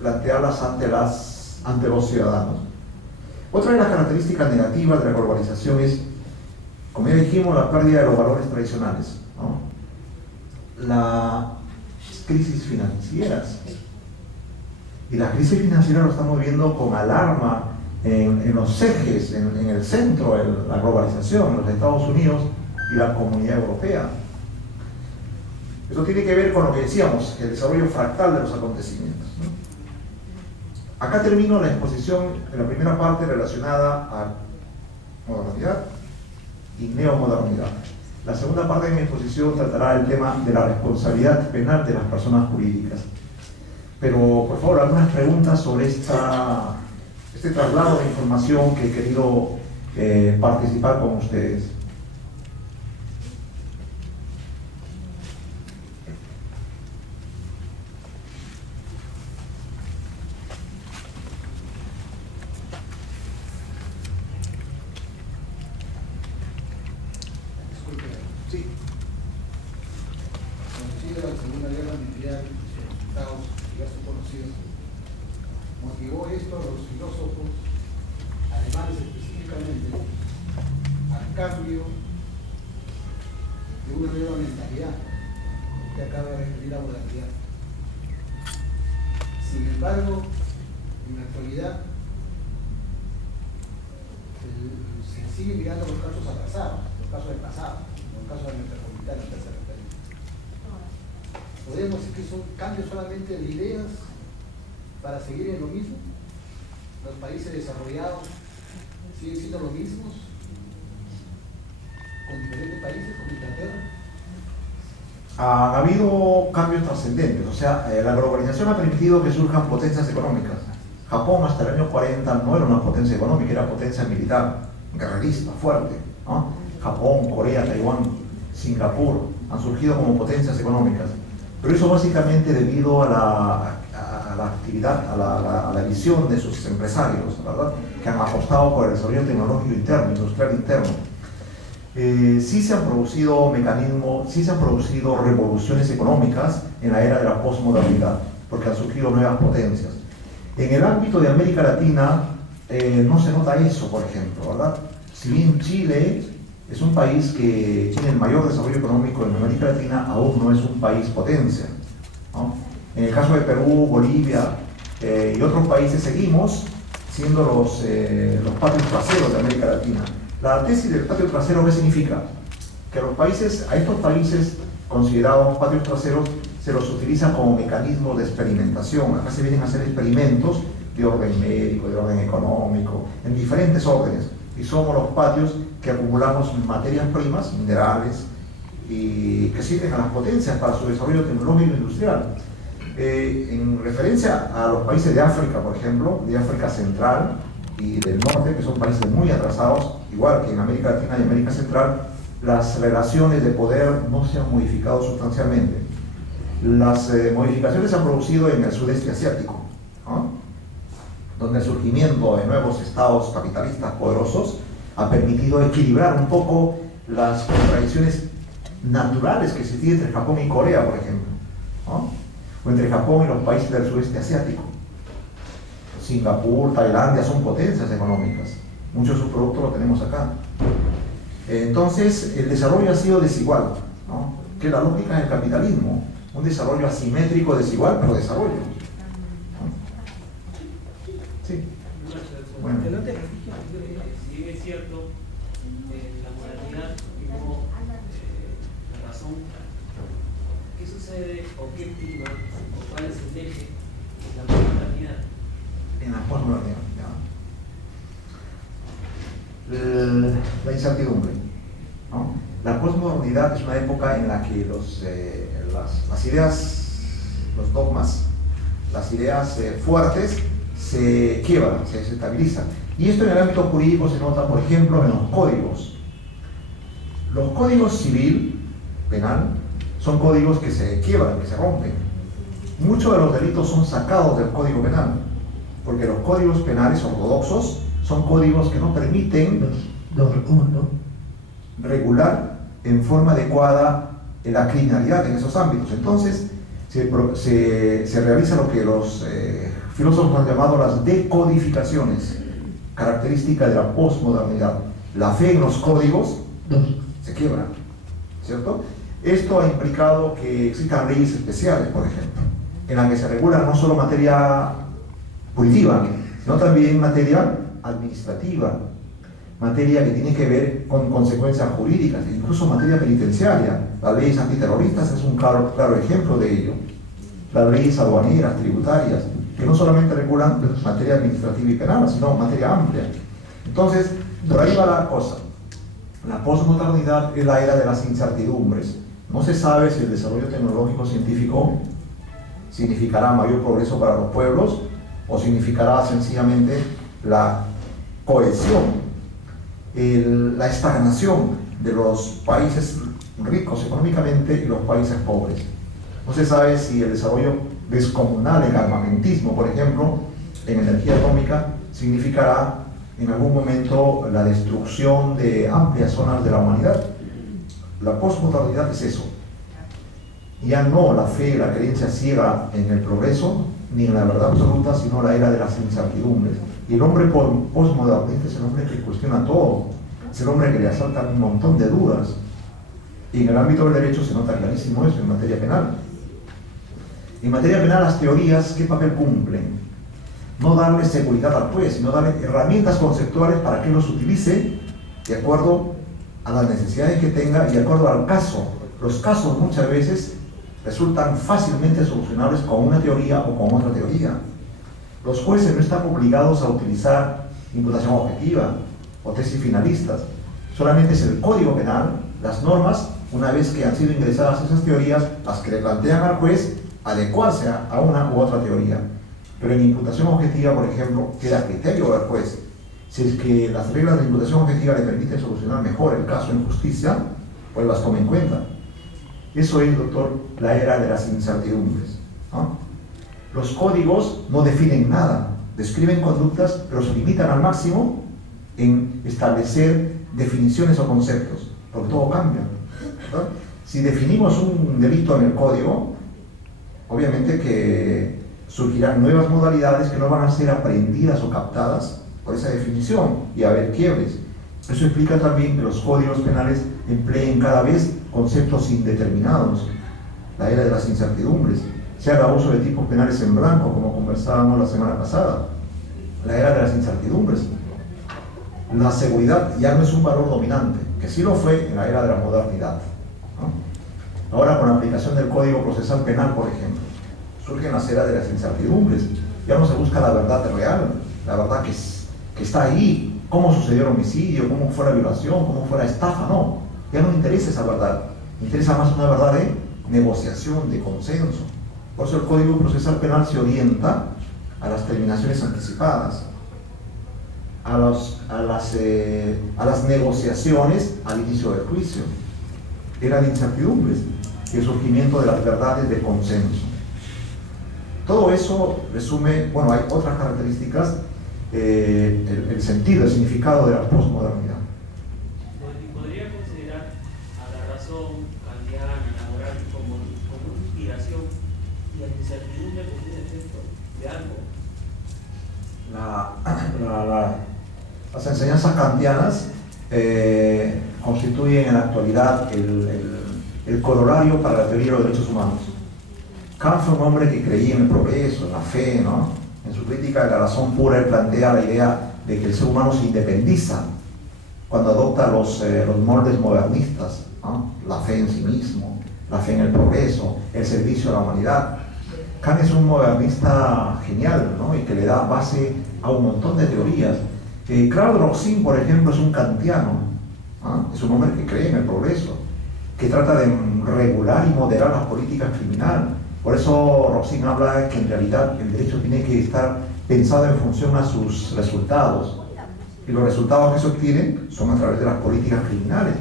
plantearlas ante los ciudadanos. Otra de las características negativas de la globalización es, como ya dijimos, la pérdida de los valores tradicionales, ¿no? Las crisis financieras. Y la crisis financiera lo estamos viendo con alarma en los ejes, en el centro de la globalización, los Estados Unidos y la Comunidad Europea. Eso tiene que ver con lo que decíamos, el desarrollo fractal de los acontecimientos, ¿no? Acá termino la exposición en la primera parte relacionada a modernidad y neomodernidad. La segunda parte de mi exposición tratará el tema de la responsabilidad penal de las personas jurídicas. Pero, por favor, algunas preguntas sobre este traslado de información que he querido participar con ustedes. Sí. Conocida la Segunda Guerra Mundial, sus resultados ya son conocidos, motivó esto a los filósofos alemanes específicamente al cambio de una nueva mentalidad que acaba de referir la modernidad. Sin embargo, en la actualidad se sigue mirando los casos atrasados, los casos del pasado, los casos del metropolitano que se refiere. Podemos decir que son cambios solamente de ideas para seguir en lo mismo. Los países desarrollados siguen siendo los mismos con diferentes países, como Inglaterra. Ha habido cambios trascendentes, o sea, la globalización ha permitido que surjan potencias económicas. Japón hasta el año 40 no era una potencia económica, era potencia militar, guerrerista, fuerte, ¿no? Japón, Corea, Taiwán, Singapur han surgido como potencias económicas, pero eso básicamente debido a la actividad, a la visión de sus empresarios, ¿verdad?, que han apostado por el desarrollo tecnológico interno, industrial interno. Sí se han producido mecanismos, sí se han producido revoluciones económicas en la era de la posmodernidad, porque han surgido nuevas potencias. En el ámbito de América Latina no se nota eso, por ejemplo, ¿verdad? Si bien Chile es un país que tiene el mayor desarrollo económico en América Latina, aún no es un país potencia, ¿no? En el caso de Perú, Bolivia y otros países seguimos siendo los patios traseros de América Latina. La tesis del patio trasero, ¿qué significa? Que a estos países considerados patios traseros se los utiliza como mecanismo de experimentación. Acá se vienen a hacer experimentos de orden médico, de orden económico, en diferentes órdenes. Y somos los patios que acumulamos materias primas, minerales, y que sirven a las potencias para su desarrollo tecnológico e industrial. En referencia a los países de África, por ejemplo, de África Central y del Norte, que son países muy atrasados, igual que en América Latina y América Central, las relaciones de poder no se han modificado sustancialmente. Las modificaciones se han producido en el sudeste asiático, ¿no?, donde el surgimiento de nuevos estados capitalistas poderosos ha permitido equilibrar un poco las contradicciones naturales que existían entre Japón y Corea, por ejemplo, ¿no?, o entre Japón y los países del sudeste asiático. Singapur, Tailandia son potencias económicas, muchos de sus productos los tenemos acá. Entonces, el desarrollo ha sido desigual, ¿no?, que es la lógica del capitalismo, un desarrollo asimétrico, desigual, pero desarrollo, ¿no? Sí. Bueno. Si bien es cierto, la modernidad tuvo la razón, ¿qué sucede o qué prima o cuál es el eje de la modernidad? En la posmodernidad, la incertidumbre, ¿no? La posmodernidad es una época en la que las ideas, los dogmas, las ideas fuertes se quiebran, se desestabilizan. Y esto en el ámbito jurídico se nota, por ejemplo, en los códigos. Los códigos civil, penal, son códigos que se quiebran, que se rompen. Muchos de los delitos son sacados del código penal, porque los códigos penales ortodoxos son códigos que no permiten regular en forma adecuada la criminalidad en esos ámbitos. Entonces, se realiza lo que los filósofos han llamado las decodificaciones, característica de la posmodernidad. La fe en los códigos se quiebra, ¿cierto? Esto ha implicado que existan leyes especiales, por ejemplo, en las que se regula no solo materia punitiva, sino también materia administrativa, materia que tiene que ver con consecuencias jurídicas, incluso materia penitenciaria. Las leyes antiterroristas es un claro ejemplo de ello. Las leyes aduaneras, tributarias, que no solamente regulan materia administrativa y penal, sino materia amplia. Entonces, por ahí va la cosa. La posmodernidad es la era de las incertidumbres. No se sabe si el desarrollo tecnológico científico significará mayor progreso para los pueblos o significará sencillamente la cohesión, la estagnación de los países ricos económicamente y los países pobres. No se sabe si el desarrollo descomunal en armamentismo, por ejemplo, en energía atómica, significará en algún momento la destrucción de amplias zonas de la humanidad. La posmodernidad es eso. Ya no la fe, la creencia ciega en el progreso, ni en la verdad absoluta, sino la era de las incertidumbres. Y el hombre posmodernista es el hombre que cuestiona todo, es el hombre que le asaltan un montón de dudas. Y en el ámbito del derecho se nota clarísimo eso en materia penal. En materia penal las teorías, ¿qué papel cumplen? No darle seguridad al juez, sino darle herramientas conceptuales para que los utilice de acuerdo a las necesidades que tenga y de acuerdo al caso. Los casos muchas veces resultan fácilmente solucionables con una teoría o con otra teoría. Los jueces no están obligados a utilizar imputación objetiva o tesis finalistas. Solamente es el Código Penal, las normas, una vez que han sido ingresadas esas teorías, las que le plantean al juez adecuarse a una u otra teoría. Pero en imputación objetiva, por ejemplo, queda a criterio del juez. Si es que las reglas de imputación objetiva le permiten solucionar mejor el caso en justicia, pues las tome en cuenta. Eso es, doctor, la era de las incertidumbres, ¿no? Los códigos no definen nada, describen conductas, pero se limitan al máximo en establecer definiciones o conceptos, porque todo cambia, ¿no? Si definimos un delito en el código, obviamente que surgirán nuevas modalidades que no van a ser aprendidas o captadas por esa definición y a haber quiebres. Eso explica también que los códigos penales empleen cada vez conceptos indeterminados, la era de las incertidumbres. Se haga uso de tipos penales en blanco, como conversábamos la semana pasada, la era de las incertidumbres. La seguridad ya no es un valor dominante, que sí lo fue en la era de la modernidad, ¿no? Ahora, con la aplicación del Código Procesal Penal, por ejemplo, surgen las eras de las incertidumbres. Ya no se busca la verdad real, la verdad que está ahí, cómo sucedió el homicidio, cómo fue la violación, cómo fue la estafa, no. Ya no interesa esa verdad, interesa más una verdad de negociación, de consenso. Por eso el Código Procesal Penal se orienta a las terminaciones anticipadas, a las negociaciones al inicio del juicio. Era de incertidumbres y el surgimiento de las verdades de consenso. Todo eso resume, bueno, hay otras características, el sentido, el significado de la posmodernidad. ¿Podría considerar a la razón kantiana, laboral, como una inspiración y la incertidumbre como un efecto de algo? Las enseñanzas kantianas constituyen en la actualidad el corolario para la teoría de los derechos humanos. Kant fue un hombre que creía en el progreso, en la fe, ¿no? En su crítica de la razón pura, él plantea la idea de que el ser humano se independiza cuando adopta los moldes modernistas, ¿no? La fe en sí mismo, la fe en el progreso, el servicio a la humanidad. Kant es un modernista genial, ¿no? Y que le da base a un montón de teorías. Claude Roxin, por ejemplo, es un kantiano, ¿no? Es un hombre que cree en el progreso, que trata de regular y moderar las políticas criminales. Por eso Roxin habla que en realidad el derecho tiene que estar pensado en función a sus resultados. Y los resultados que se obtienen son a través de las políticas criminales.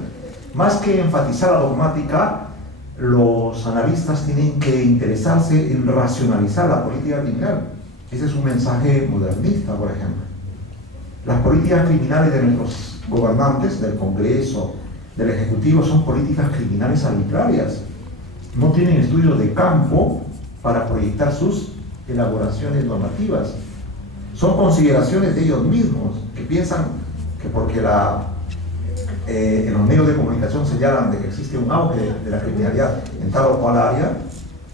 Más que enfatizar la dogmática, los analistas tienen que interesarse en racionalizar la política criminal. Ese es un mensaje modernista, por ejemplo. Las políticas criminales de nuestros gobernantes, del Congreso, del Ejecutivo, son políticas criminales arbitrarias. No tienen estudios de campo para proyectar sus elaboraciones normativas. Son consideraciones de ellos mismos, que piensan que porque en los medios de comunicación señalan de que existe un auge de la criminalidad en tal o cual área,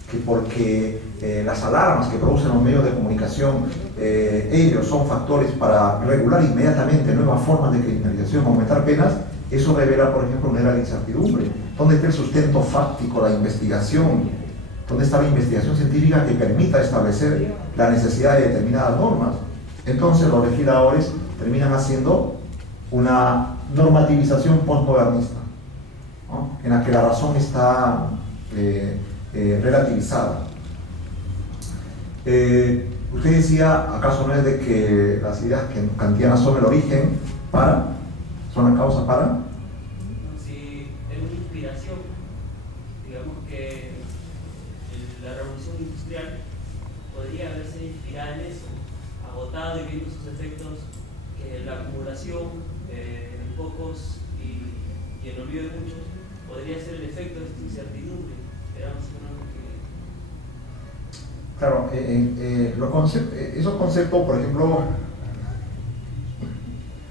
que porque las alarmas que producen los medios de comunicación, ellos son factores para regular inmediatamente nuevas formas de criminalización, aumentar penas, eso revela, por ejemplo, una era de incertidumbre. ¿Dónde está el sustento fáctico, la investigación? ¿Dónde está la investigación científica que permita establecer la necesidad de determinadas normas? Entonces los legisladores terminan haciendo una normativización postmodernista, ¿no? En la que la razón está relativizada. Usted decía, ¿acaso no es de que las ideas kantianas son el origen para, son la causa para? Si es una inspiración, digamos que la revolución industrial podría haberse inspirada en eso, agotado y viendo sus efectos, que la acumulación en pocos y el olvido de muchos podría ser el efecto de esta incertidumbre. Era más o menos lo que... Claro, esos conceptos, por ejemplo,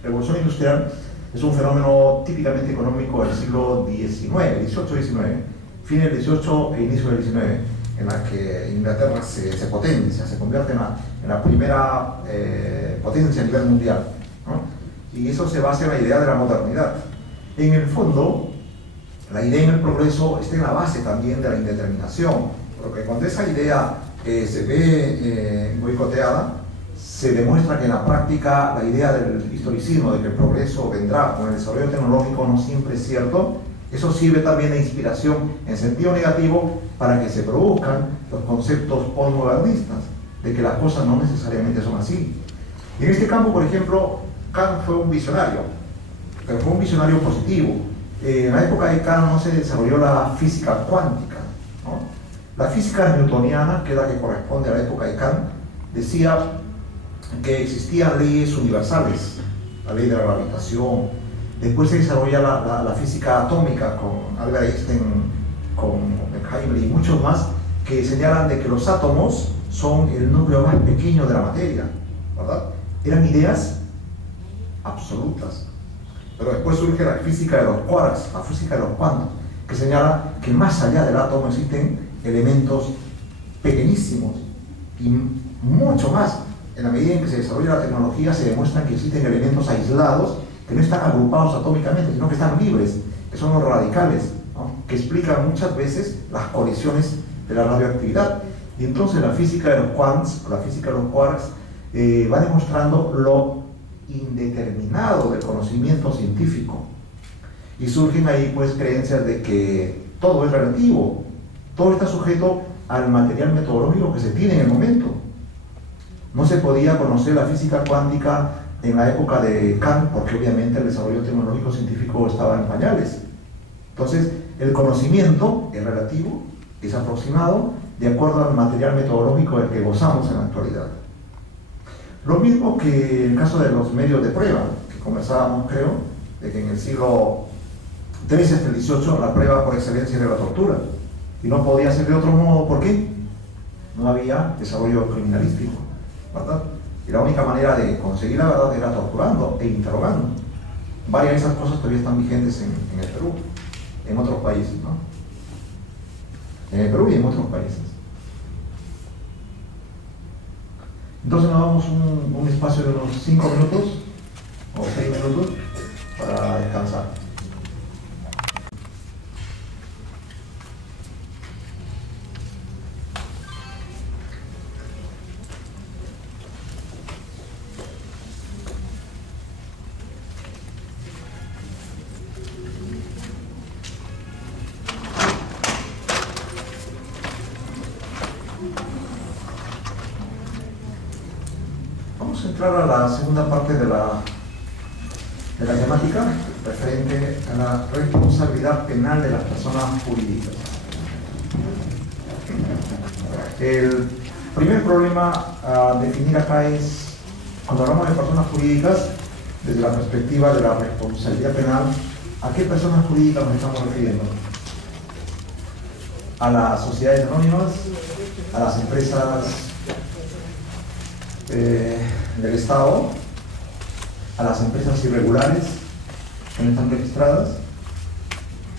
revolución industrial es un fenómeno típicamente económico del siglo XIX, XVIII-XIX, fines del XVIII e inicio del XIX, en la que Inglaterra se potencia, se convierte en la primera potencia a nivel mundial, ¿no? Y eso se basa en la idea de la modernidad. En el fondo, la idea en el progreso está en la base también de la indeterminación, porque cuando esa idea se ve boicoteada, se demuestra que en la práctica la idea del historicismo, de que el progreso vendrá con el desarrollo tecnológico, no siempre es cierto. Eso sirve también de inspiración en sentido negativo para que se produzcan los conceptos postmodernistas, de que las cosas no necesariamente son así. Y en este campo, por ejemplo, Kant fue un visionario, pero fue un visionario positivo. En la época de Kant no se desarrolló la física cuántica, ¿no? La física newtoniana, que es la que corresponde a la época de Kant, decía que existían leyes universales, la ley de la gravitación. Después se desarrolla la física atómica con Albert Einstein, con Oppenheimer y muchos más, que señalan de que los átomos son el núcleo más pequeño de la materia, ¿verdad? Eran ideas absolutas. Pero después surge la física de los quarks, la física de los cuantos, que señala que más allá del átomo existen elementos pequeñísimos y mucho más. En la medida en que se desarrolla la tecnología, se demuestra que existen elementos aislados que no están agrupados atómicamente, sino que están libres, que son los radicales, ¿no? Que explican muchas veces las colisiones de la radioactividad. Y entonces la física de los quants, la física de los quarks, va demostrando lo indeterminado del conocimiento científico. Y surgen ahí pues creencias de que todo es relativo, todo está sujeto al material metodológico que se tiene en el momento. No se podía conocer la física cuántica en la época de Kant, porque obviamente el desarrollo tecnológico científico estaba en pañales. Entonces, el conocimiento es relativo, es aproximado, de acuerdo al material metodológico del que gozamos en la actualidad. Lo mismo que en el caso de los medios de prueba, que conversábamos, creo, de que en el siglo XIII hasta el XVIII la prueba por excelencia era la tortura. Y no podía ser de otro modo, ¿por qué? No había desarrollo criminalístico, ¿verdad? Y la única manera de conseguir la verdad era torturando e interrogando. Varias de esas cosas todavía están vigentes en el Perú, en otros países, ¿no? En el Perú y en otros países. Entonces nos damos un espacio de unos 5 minutos o 6 minutos para descansar. Entrar a la segunda parte de la temática referente a la responsabilidad penal de las personas jurídicas. El primer problema a definir acá es, cuando hablamos de personas jurídicas, desde la perspectiva de la responsabilidad penal, ¿a qué personas jurídicas nos estamos refiriendo? ¿A las sociedades anónimas? a las empresas del Estado, a las empresas irregulares que no están registradas.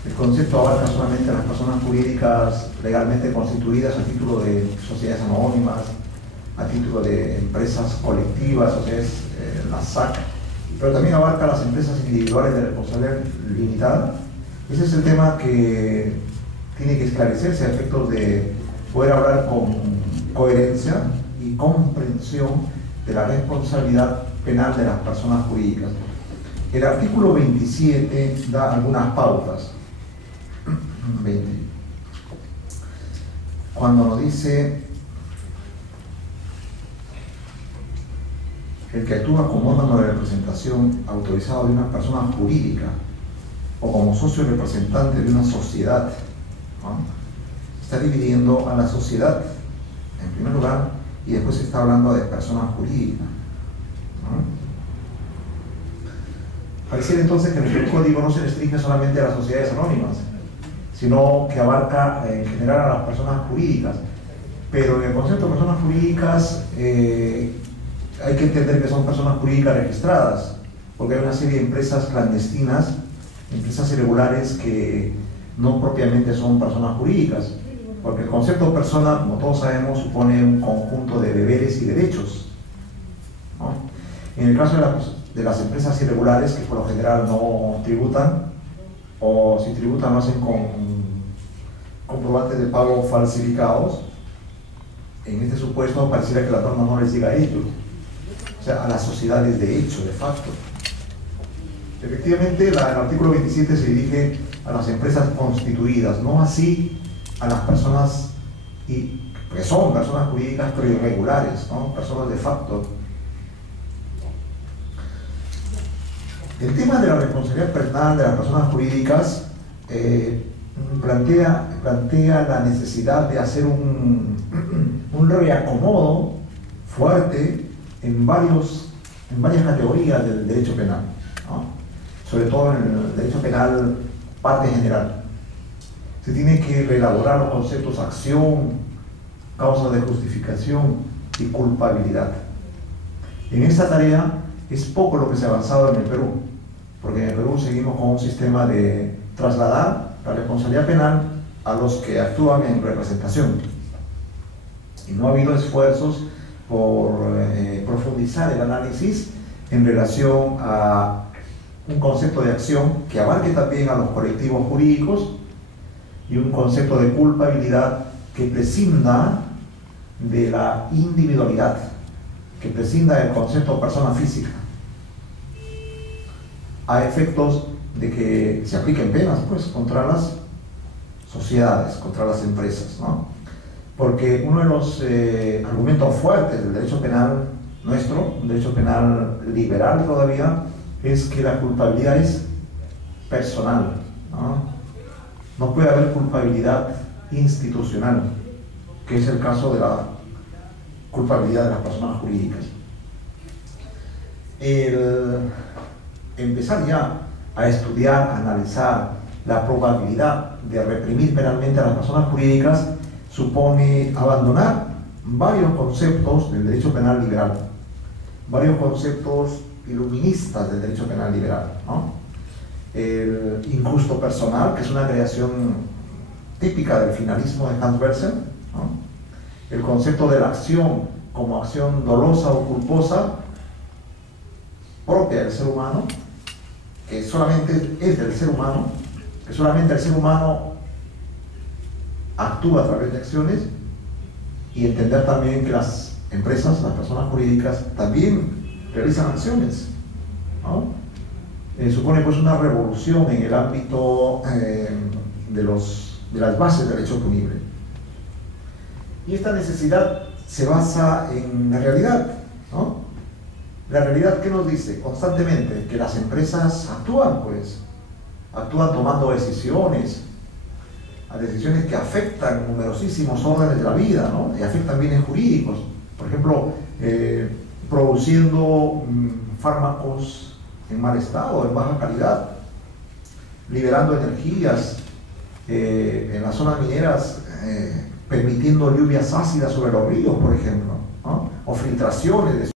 El concepto abarca solamente a las personas jurídicas legalmente constituidas a título de sociedades anónimas, a título de empresas colectivas, sociedades, la SAC, pero también abarca a las empresas individuales de responsabilidad limitada. Ese es el tema que tiene que esclarecerse a efectos de poder hablar con coherencia y comprensión de la responsabilidad penal de las personas jurídicas. El artículo 27 da algunas pautas. 20. Cuando nos dice el que actúa como órgano de representación autorizado de una persona jurídica o como socio representante de una sociedad, ¿no? Está dividiendo a la sociedad en primer lugar y después está hablando de personas jurídicas, ¿no? Pareciera entonces que nuestro código no se restringe solamente a las sociedades anónimas, sino que abarca en general a las personas jurídicas. Pero en el concepto de personas jurídicas hay que entender que son personas jurídicas registradas, porque hay una serie de empresas clandestinas, empresas irregulares que no propiamente son personas jurídicas, porque el concepto de persona, como todos sabemos, supone un conjunto de deberes y derechos, ¿no? En el caso de las empresas irregulares, que por lo general no tributan, o si tributan lo hacen con comprobantes de pago falsificados, en este supuesto pareciera que la norma no les diga a ellos, o sea, a las sociedades de hecho, de facto. Efectivamente, el artículo 27 se dirige a las empresas constituidas, no así a las personas que son personas jurídicas pero irregulares, ¿no? Personas de facto. El tema de la responsabilidad penal de las personas jurídicas plantea la necesidad de hacer un reacomodo fuerte en varias categorías del derecho penal, ¿no? Sobre todo en el derecho penal parte general. Se tiene que reelaborar los conceptos acción, causa de justificación y culpabilidad. En esta tarea es poco lo que se ha avanzado en el Perú, porque en el Perú seguimos con un sistema de trasladar la responsabilidad penal a los que actúan en representación. Y no ha habido esfuerzos por profundizar el análisis en relación a un concepto de acción que abarque también a los colectivos jurídicos y un concepto de culpabilidad que prescinda de la individualidad, que prescinda del concepto de persona física, a efectos de que se apliquen penas pues contra las sociedades, contra las empresas, ¿no? Porque uno de los argumentos fuertes del derecho penal nuestro, un derecho penal liberal todavía, es que la culpabilidad es personal, ¿no? No puede haber culpabilidad institucional, que es el caso de la culpabilidad de las personas jurídicas. El empezar ya a estudiar, a analizar la probabilidad de reprimir penalmente a las personas jurídicas supone abandonar varios conceptos del derecho penal liberal, varios conceptos iluministas del derecho penal liberal, ¿no? El injusto personal, que es una creación típica del finalismo de Hans Bersen, ¿no? El concepto de la acción como acción dolosa o culposa propia del ser humano, que solamente es del ser humano, que solamente el ser humano actúa a través de acciones, y entender también que las empresas, las personas jurídicas, también realizan acciones, ¿no? Supone pues una revolución en el ámbito de las bases del derecho punible. Y esta necesidad se basa en la realidad, ¿no? La realidad, ¿qué nos dice? Constantemente que las empresas actúan tomando decisiones, a decisiones que afectan numerosísimos órdenes de la vida, ¿no? Y afectan bienes jurídicos. Por ejemplo, produciendo fármacos en mal estado, en baja calidad, liberando energías en las zonas mineras permitiendo lluvias ácidas sobre los ríos, por ejemplo, ¿no? O filtraciones de